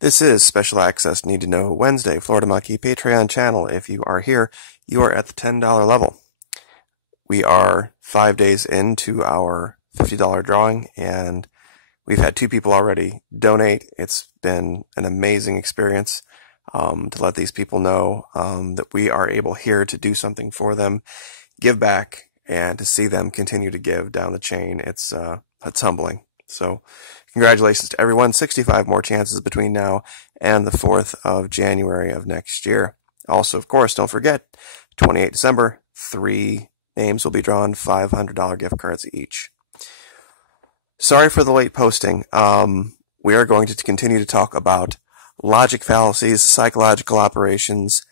This is Special Access Need to Know Wednesday, Florida Monkey Patreon channel. If you are here, you are at the $10 level. We are 5 days into our $50 drawing, and we've had 2 people already donate. It's been an amazing experience to let these people know that we are able here to do something for them, give back, and to see them continue to give down the chain. It's humbling. So congratulations to everyone. 65 more chances between now and the 4th of January of next year. Also, of course, don't forget, 28 December, 3 names will be drawn, $500 gift cards each. Sorry for the late posting. We are going to continue to talk about logic fallacies, psychological operations.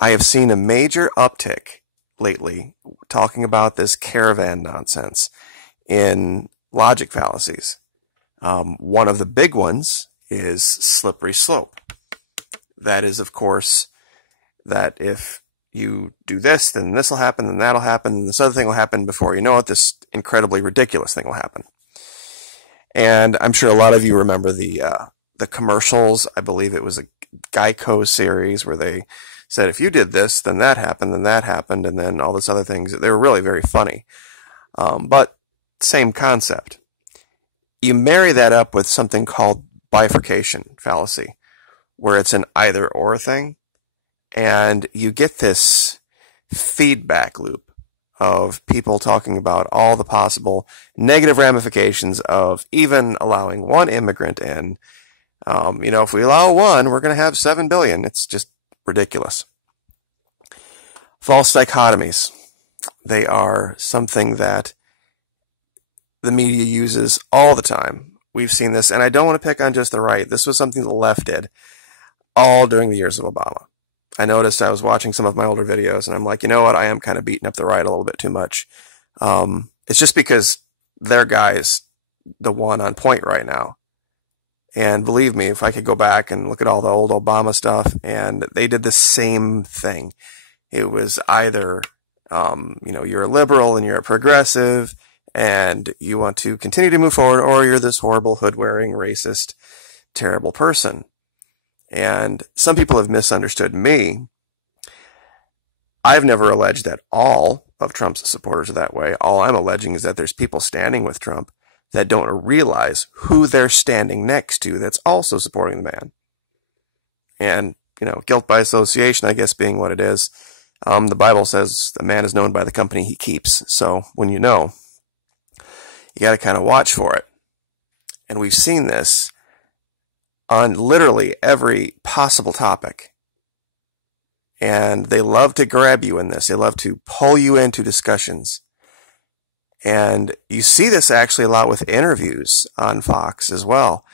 I have seen a major uptick lately talking about this caravan nonsense in logic fallacies. One of the big ones is slippery slope. That is, of course, that if you do this, then this will happen, then that'll happen, and this other thing will happen. Before you know it, this incredibly ridiculous thing will happen. And I'm sure a lot of you remember the commercials. I believe it was a Geico series where they said, if you did this, then that happened, and then all this other things. They were really very funny. But same concept. You marry that up with something called bifurcation fallacy, where it's an either-or thing, and you get this feedback loop of people talking about all the possible negative ramifications of even allowing one immigrant in. If we allow one, we're going to have 7 billion. It's just ridiculous. False dichotomies. They are something that the media uses all the time. We've seen this, and I don't want to pick on just the right. This was something the left did all during the years of Obama. I noticed I was watching some of my older videos, and I'm like, you know what? I am kind of beating up the right a little bit too much. It's just because their guy's the one on point right now. And believe me, if I could go back and look at all the old Obama stuff, and they did the same thing. It was either, you're a liberal and you're a progressive, and you want to continue to move forward, or you're this horrible, hood-wearing, racist, terrible person. And some people have misunderstood me. I've never alleged that all of Trump's supporters are that way. All I'm alleging is that there's people standing with Trump that don't realize who they're standing next to that's also supporting the man. And, guilt by association, I guess, being what it is. The Bible says the man is known by the company he keeps. So when you know, you got to kind of watch for it. And we've seen this on literally every possible topic. And they love to grab you in this. They love to pull you into discussions. And you see this actually a lot with interviews on Fox as well.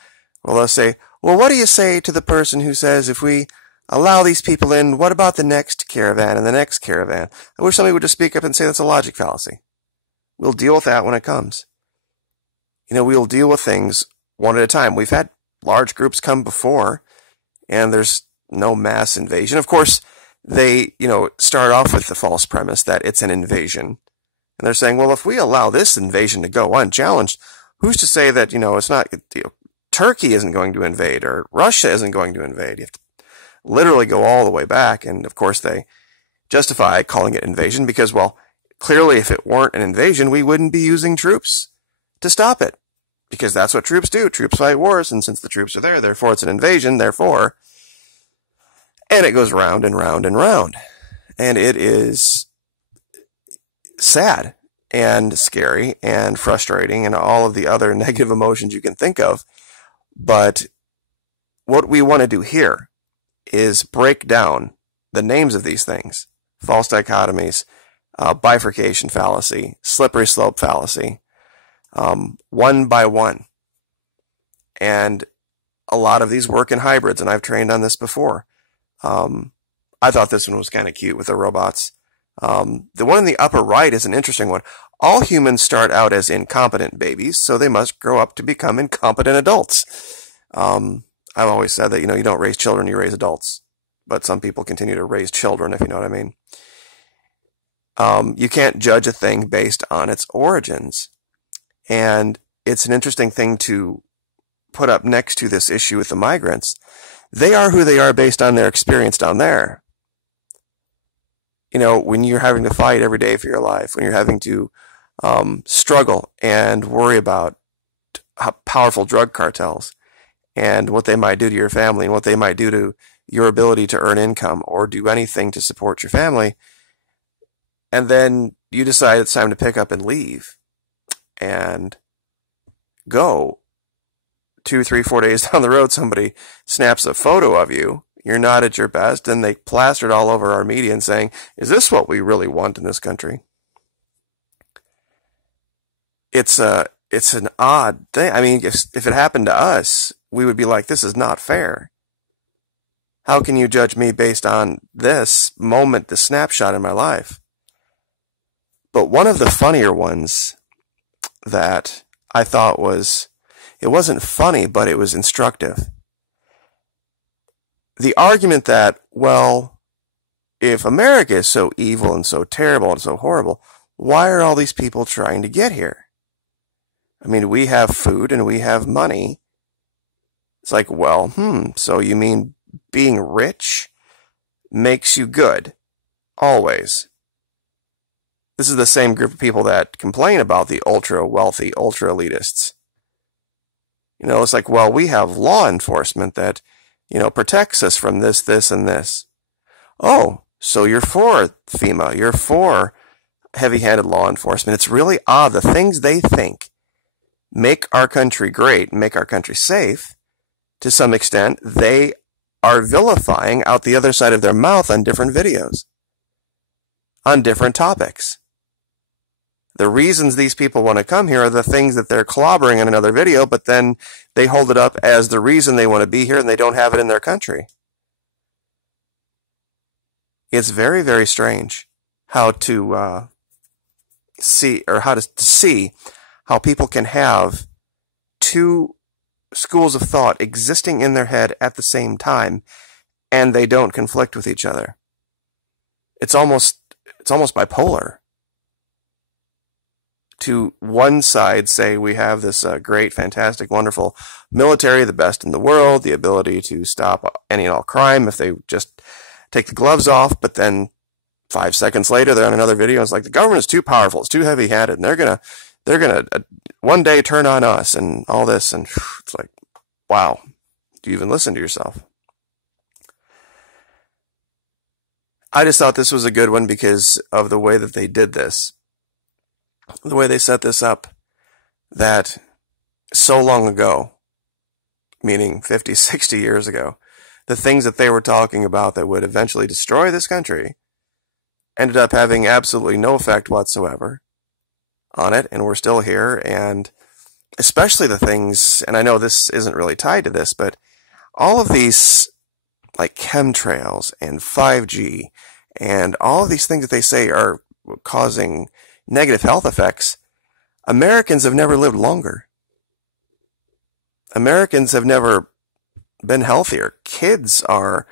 Well, they'll say, well, what do you say to the person who says, if we allow these people in, what about the next caravan and the next caravan? I wish somebody would just speak up and say that's a logic fallacy. We'll deal with that when it comes. We'll deal with things one at a time. We've had large groups come before, and there's no mass invasion. Of course, they, start off with the false premise that it's an invasion. And they're saying, well, if we allow this invasion to go unchallenged, who's to say that, it's not, Turkey isn't going to invade, or Russia isn't going to invade? You have to literally go all the way back. And of course, they justify calling it invasion because, well, clearly if it weren't an invasion, we wouldn't be using troops to stop it, because that's what troops do. Troops fight wars, and since the troops are there, therefore it's an invasion, therefore. And it goes round and round and round. And it is sad and scary and frustrating and all of the other negative emotions you can think of. But what we want to do here is break down the names of these things: false dichotomies, bifurcation fallacy, slippery slope fallacy, one by one. And a lot of these work in hybrids, and I've trained on this before. I thought this one was kind of cute with the robots. The one in the upper right is an interesting one. All humans start out as incompetent babies, so they must grow up to become incompetent adults. I've always said that, you don't raise children, you raise adults. But some people continue to raise children, if you know what I mean. You can't judge a thing based on its origins. And it's an interesting thing to put up next to this issue with the migrants. They are who they are based on their experience down there. You know, when you're having to fight every day for your life, when you're having to struggle and worry about powerful drug cartels and what they might do to your family and what they might do to your ability to earn income or do anything to support your family, and then you decide it's time to pick up and leave and go. 2, 3, 4 days down the road, somebody snaps a photo of you. You're not at your best, and they plastered all over our media and saying, is this what we really want in this country? It's an odd thing. I mean, if it happened to us, we would be like, this is not fair. How can you judge me based on this moment, the snapshot in my life? But one of the funnier ones that I thought was, it wasn't funny, but it was instructive. The argument that, well, if America is so evil and so terrible and so horrible, why are all these people trying to get here? I mean, we have food and we have money. It's like, well, so you mean being rich makes you good? Always. This is the same group of people that complain about the ultra-wealthy, ultra-elitists. You know, it's like, well, we have law enforcement that, you know, protects us from this, this, and this. Oh, so you're for FEMA. You're for heavy-handed law enforcement. It's really odd. The things they think make our country great, make our country safe, to some extent, they are vilifying out the other side of their mouth on different videos, on different topics. The reasons these people want to come here are the things that they're clobbering in another video, but then they hold it up as the reason they want to be here and they don't have it in their country. It's very, very strange how to see how people can have two schools of thought existing in their head at the same time, and they don't conflict with each other. It's almost bipolar. To one side say we have this great, fantastic, wonderful military, the best in the world, the ability to stop any and all crime if they just take the gloves off, but then 5 seconds later they're on another video and it's like the government is too powerful, it's too heavy-handed, and they're gonna one day turn on us and all this, and it's like, wow, do you even listen to yourself? I just thought this was a good one because of the way that they did this. The way they set this up, that so long ago, meaning 50, 60 years ago, the things that they were talking about that would eventually destroy this country ended up having absolutely no effect whatsoever on it, and we're still here, and especially the things, and I know this isn't really tied to this, but all of these, like chemtrails and 5G, and all of these things that they say are causing negative health effects, Americans have never lived longer. Americans have never been healthier. Kids are,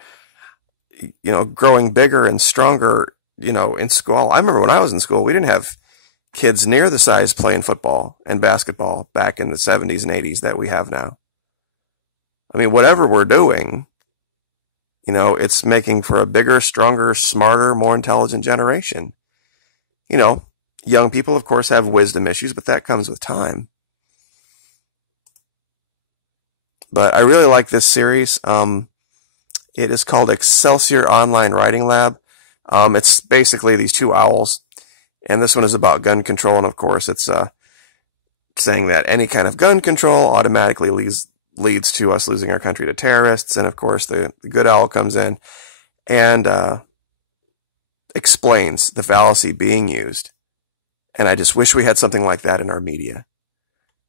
growing bigger and stronger, in school. I remember when I was in school, we didn't have kids near the size playing football and basketball back in the 70s and 80s that we have now. I mean, whatever we're doing, it's making for a bigger, stronger, smarter, more intelligent generation. Young people, of course, have wisdom issues, but that comes with time. But I really like this series. It is called Excelsior Online Writing Lab. It's basically these two owls, and this one is about gun control, and of course it's saying that any kind of gun control automatically leads to us losing our country to terrorists, and of course the good owl comes in and explains the fallacy being used. And I just wish we had something like that in our media,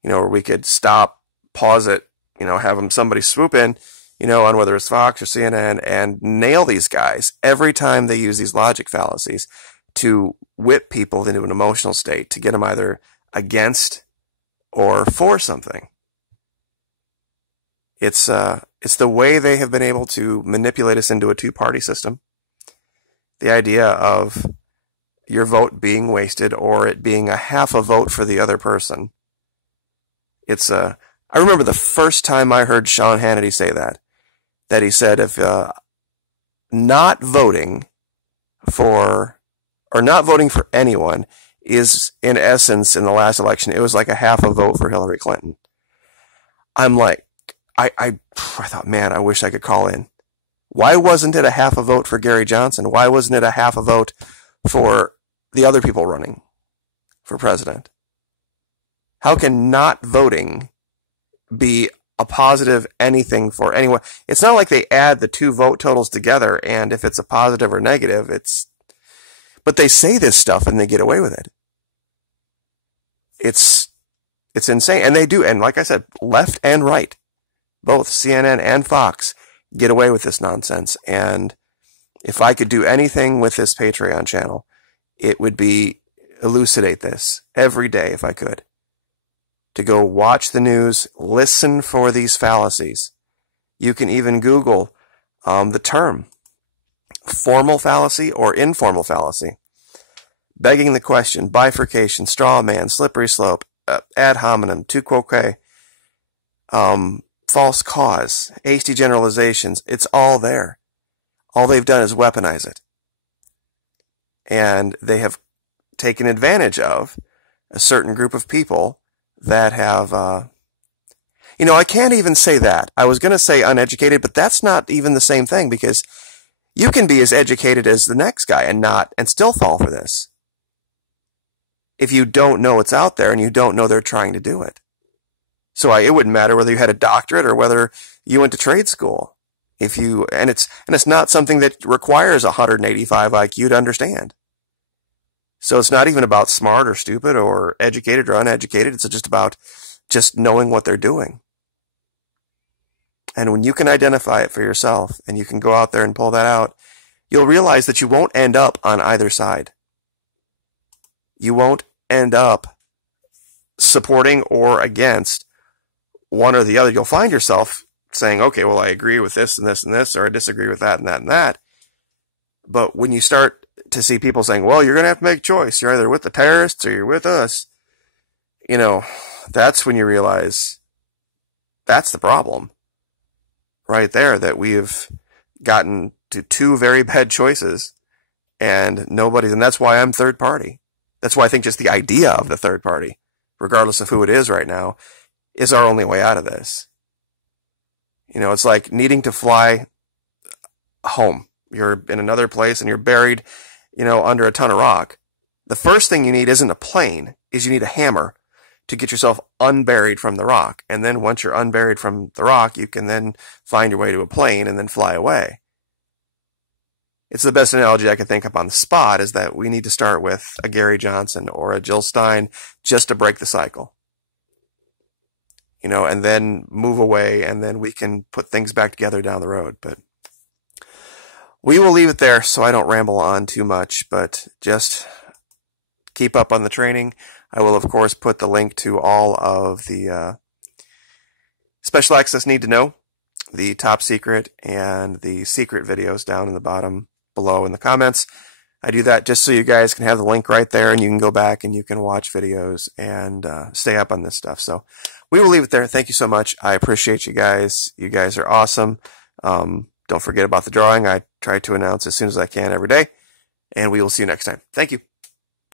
where we could stop, pause it, have somebody swoop in, on whether it's Fox or CNN and nail these guys every time they use these logic fallacies to whip people into an emotional state, to get them either against or for something. It's the way they have been able to manipulate us into a two-party system. The idea of your vote being wasted or it being a half a vote for the other person. I remember the first time I heard Sean Hannity say that he said if not voting for, or not voting for anyone is, in essence, in the last election, it was like a half a vote for Hillary Clinton. I'm like, I thought, man, I wish I could call in. Why wasn't it a half a vote for Gary Johnson? Why wasn't it a half a vote for the other people running for president? How can not voting be a positive anything for anyone? It's not like they add the two vote totals together, and if it's a positive or negative, but they say this stuff and they get away with it. It's insane. And they do. And like I said, left and right, both CNN and Fox, get away with this nonsense. And if I could do anything with this Patreon channel, it would be elucidate this every day if I could. To go watch the news, listen for these fallacies. You can even Google the term formal fallacy or informal fallacy. Begging the question, bifurcation, straw man, slippery slope, ad hominem, tu quoque, false cause, hasty generalizations. It's all there. All they've done is weaponize it. And they have taken advantage of a certain group of people that have, I can't even say that. I was going to say uneducated, but that's not even the same thing, because you can be as educated as the next guy and still fall for this. If you don't know it's out there and you don't know they're trying to do it. So it wouldn't matter whether you had a doctorate or whether you went to trade school. And it's not something that requires 185 IQ to understand. So it's not even about smart or stupid or educated or uneducated. It's just about just knowing what they're doing. And when you can identify it for yourself and you can go out there and pull that out, you'll realize that you won't end up on either side. You won't end up supporting or against one or the other. You'll find yourself saying, okay, well, I agree with this and this and this, or I disagree with that and that and that. But when you start to see people saying, well, you're going to have to make a choice. You're either with the terrorists or you're with us. That's when you realize that's the problem right there, that we've gotten to two very bad choices and that's why I'm third party. That's why I think just the idea of the third party, regardless of who it is right now, is our only way out of this. It's like needing to fly home. You're in another place and you're buried, under a ton of rock. The first thing you need isn't a plane, is you need a hammer to get yourself unburied from the rock. And then once you're unburied from the rock, you can then find your way to a plane and then fly away. It's the best analogy I can think of on the spot, is that we need to start with a Gary Johnson or a Jill Stein just to break the cycle. And then move away, and then we can put things back together down the road. But we will leave it there so I don't ramble on too much, but just keep up on the training. I will, of course, put the link to all of the special access need to know, the top secret, and the secret videos down in the bottom below in the comments. I do that just so you guys can have the link right there, and you can go back and you can watch videos and stay up on this stuff. So we will leave it there. Thank you so much. I appreciate you guys. You guys are awesome. Don't forget about the drawing. I try to announce as soon as I can every day, and we will see you next time. Thank you.